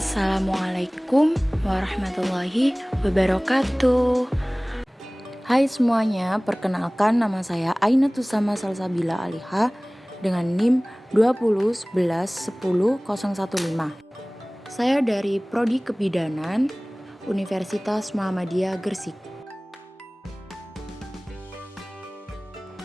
Assalamualaikum warahmatullahi wabarakatuh. Hai semuanya, perkenalkan nama saya Ainatus Sama Salsabila Aliha dengan NIM 2011110015. Saya dari Prodi Kebidanan Universitas Muhammadiyah Gresik.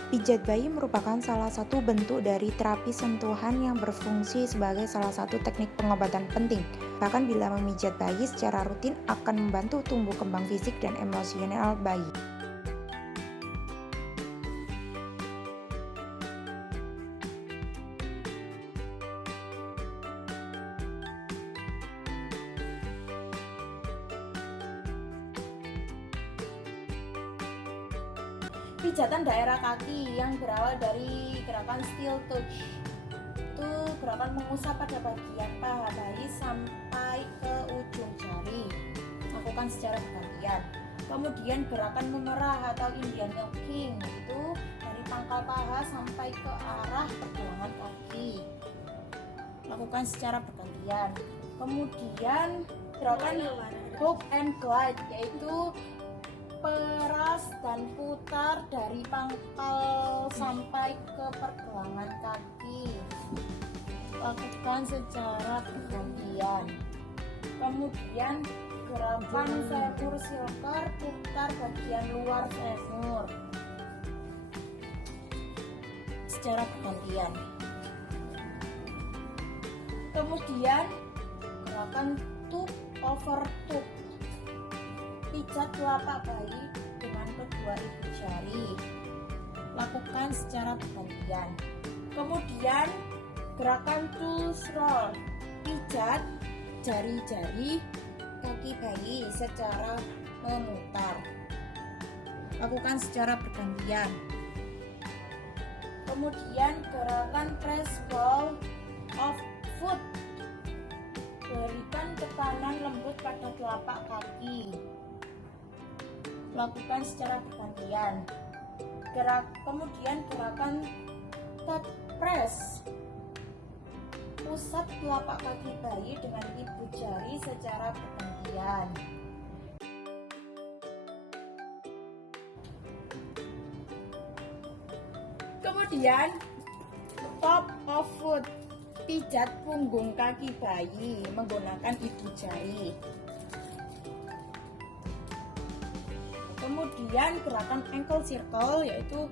Pijat bayi merupakan salah satu bentuk dari terapi sentuhan yang berfungsi sebagai salah satu teknik pengobatan penting. Bahkan bila memijat bayi secara rutin akan membantu tumbuh kembang fisik dan emosional bayi. Pijatan daerah kaki yang berawal dari gerakan steel touch, itu gerakan mengusap pada bagian paha bayi sampai ke ujung jari, lakukan secara bergantian. Kemudian gerakan memerah atau Indian milking, itu dari pangkal paha sampai ke arah pergelangan kaki, lakukan secara bergantian. Kemudian gerakan hook and glide, yaitu peras dan putar dari pangkal sampai ke pergelangan kaki, lakukan secara bergantian. Kemudian gerakan femur silker, putar bagian luar femur secara bergantian. Kemudian gerakan tube over tube, pijat telapak bayi dengan kedua ibu jari, lakukan secara bergantian. Kemudian gerakan tools roll, pijat jari-jari kaki bayi secara memutar, lakukan secara bergantian. Kemudian gerakan press ball of foot, berikan tekanan lembut pada telapak kaki, lakukan secara bergantian. Kemudian gerakan thigh press, pusat telapak kaki bayi dengan ibu jari secara bergantian. Kemudian top of foot, pijat punggung kaki bayi menggunakan ibu jari. Kemudian gerakan ankle circle, yaitu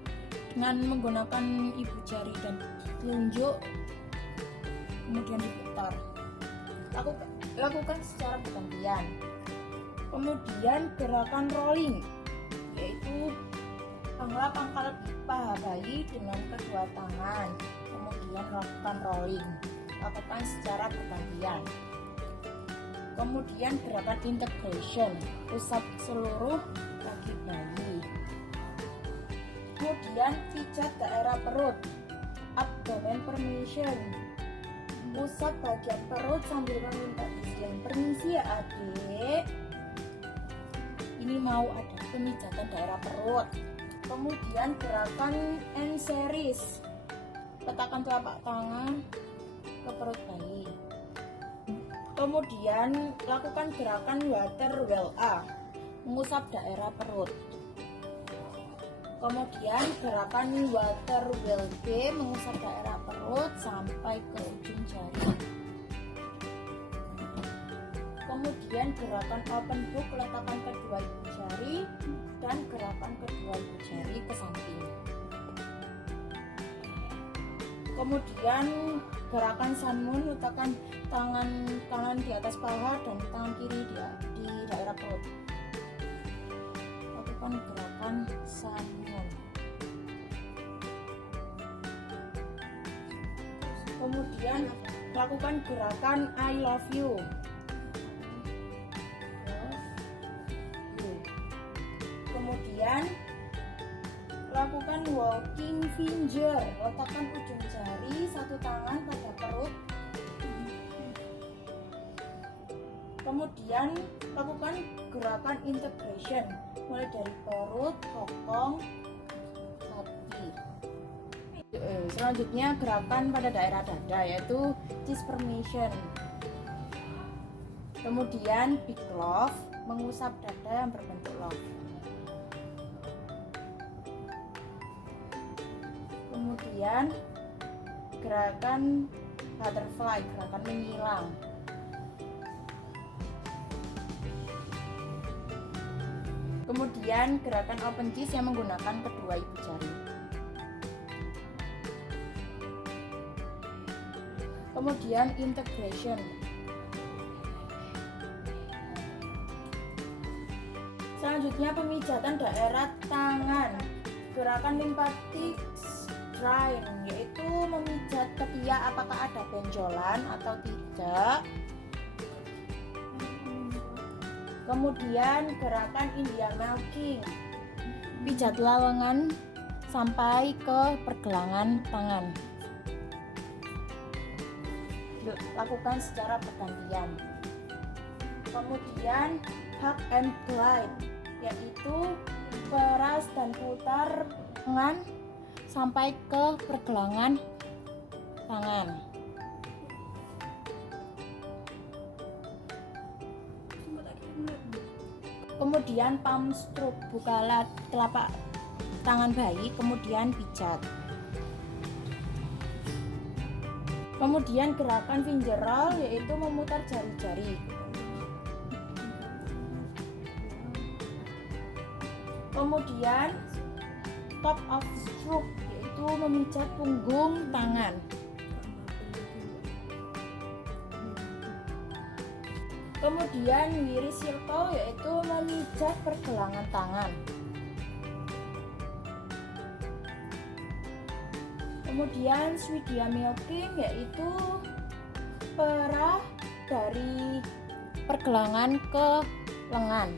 dengan menggunakan ibu jari dan telunjuk kemudian diputar, lakukan secara bergantian. Kemudian gerakan rolling, yaitu angkat pangkal paha bayi dengan kedua tangan kemudian lakukan rolling, lakukan secara bergantian. Kemudian gerakan integration, pusat seluruh kaki bayi. Kemudian pijat daerah perut, abdomen permission, pusat bagian perut sambil meminta izin, permisi ya adik, ini mau ada pemijatan daerah perut. Kemudian gerakan end series, letakkan telapak tangan ke perut bayi. Kemudian lakukan gerakan water well A, mengusap daerah perut. Kemudian gerakan water well B, mengusap daerah perut sampai ke ujung jari. Kemudian gerakan open book, letakkan kedua ibu jari dan gerakan kedua ibu jari ke samping. Kemudian gerakan sun moon, letakkan tangan kanan di atas paha dan tangan kiri di daerah perut. Lakukan gerakan sun moon. Kemudian lakukan gerakan I love you. Kemudian lakukan walking finger, letakkan ujung jari satu tangan pada perut. Kemudian lakukan gerakan integration, mulai dari perut, bokong, kaki. Selanjutnya gerakan pada daerah dada, yaitu chest permission. Kemudian big love, mengusap dada yang berbentuk love. Kemudian gerakan butterfly, gerakan menyilang. Kemudian gerakan open kiss yang menggunakan kedua ibu jari. Kemudian integration. Selanjutnya pemijatan daerah tangan. Gerakan lymphatic drain, yaitu memijat ketiak apakah ada benjolan atau tidak. Kemudian gerakan Indian milking, pijatlah lengan sampai ke pergelangan tangan. Lakukan secara bergantian. Kemudian hug and glide, yaitu peras dan putar lengan sampai ke pergelangan tangan. Kemudian palm stroke, bukalah telapak tangan bayi, kemudian pijat. Kemudian gerakan finger roll, yaitu memutar jari-jari. Kemudian top of stroke, yaitu memijat punggung tangan. Kemudian wiri circle, yaitu memijat pergelangan tangan. Kemudian Swedia milking, yaitu perah dari pergelangan ke lengan.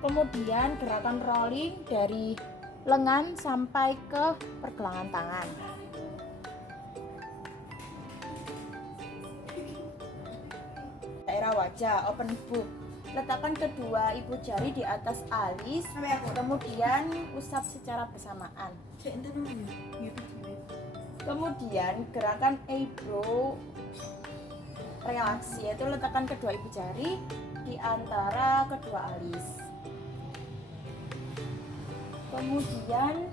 Kemudian gerakan rolling dari lengan sampai ke pergelangan tangan. Daerah wajah, open book. Letakkan kedua ibu jari di atas alis, kemudian usap secara bersamaan. Kemudian gerakan eyebrow relaksi, yaitu letakkan kedua ibu jari di antara kedua alis. Kemudian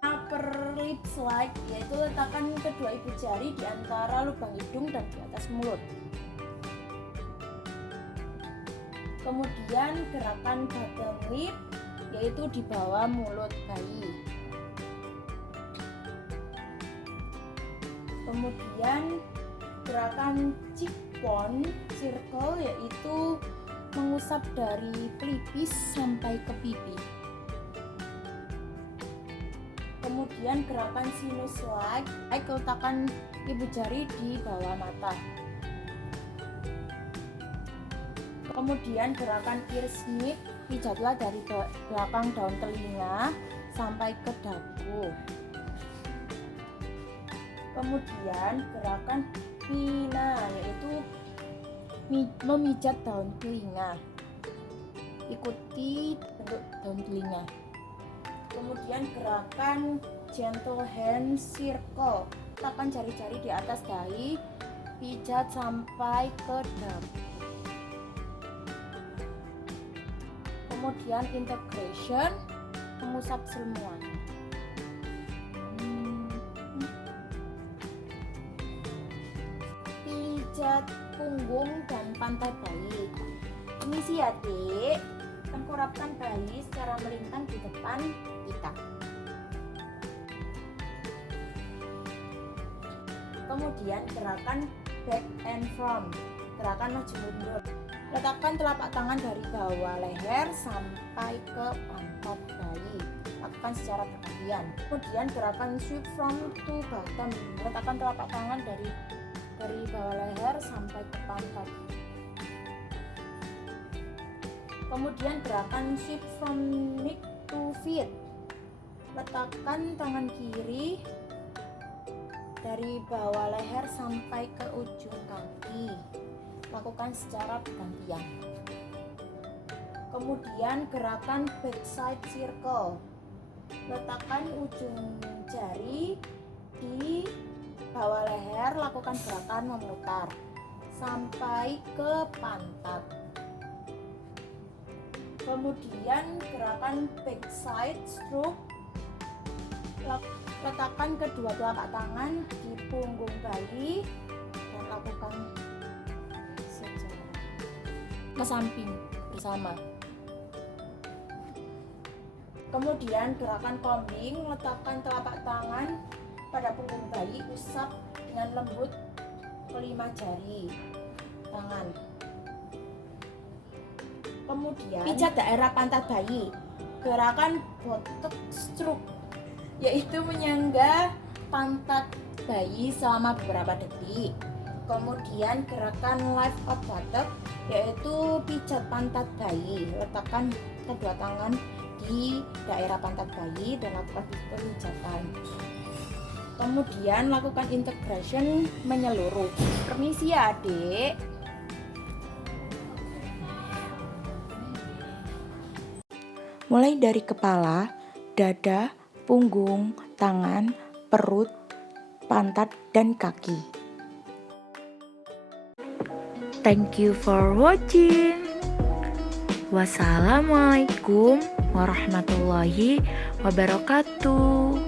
upper lip slide, yaitu letakkan kedua ibu jari di antara lubang hidung dan di atas mulut. Kemudian gerakan bottom lip, yaitu di bawah mulut bayi. Kemudian gerakan cheekbone circle, yaitu mengusap dari pelipis sampai ke pipi. Kemudian gerakan sinus slide, letakkan ibu jari di bawah mata. Kemudian gerakan ear snip, pijatlah dari belakang daun telinga sampai ke dagu. Kemudian gerakan pina, yaitu memijat daun telinga. Ikuti bentuk daun telinga. Kemudian gerakan gentle hand circle, letakkan jari-jari di atas dahi, pijat sampai ke dagu. Kemudian integration, mengusap semuanya. Pijat punggung dan pantai bayi. Ini sih adik, tengkurapkan bayi secara melintang di depan kita. Kemudian gerakan back and front, gerakan maju mundur. Letakkan telapak tangan dari bawah leher sampai ke pantat bayi. Lakukan secara bergantian. Kemudian gerakan sweep from to bottom. Letakkan telapak tangan dari bawah leher sampai ke pantat. Kemudian gerakan sweep from neck to feet. Letakkan tangan kiri dari bawah leher sampai ke ujung kaki. Lakukan secara bergantian. Kemudian gerakan backside circle. Letakkan ujung jari Di bawah leher lakukan gerakan memutar sampai ke pantat. Kemudian gerakan backside stroke. Letakkan kedua telapak tangan di punggung bayi dan lakukan ke samping bersama. Kemudian gerakan combing, letakkan telapak tangan pada punggung bayi, usap dengan lembut kelima jari tangan. Kemudian pijat daerah pantat bayi. Gerakan buttock stroke, yaitu menyangga pantat bayi selama beberapa detik. Kemudian gerakan lift up buttock, yaitu pijat pantat bayi. Letakkan kedua tangan di daerah pantat bayi dan lakukan pemijatan. Kemudian lakukan integration menyeluruh. Permisi ya adik. Mulai dari kepala, dada, punggung, tangan, perut, pantat, dan kaki. Thank you for watching. Wassalamualaikum warahmatullahi wabarakatuh.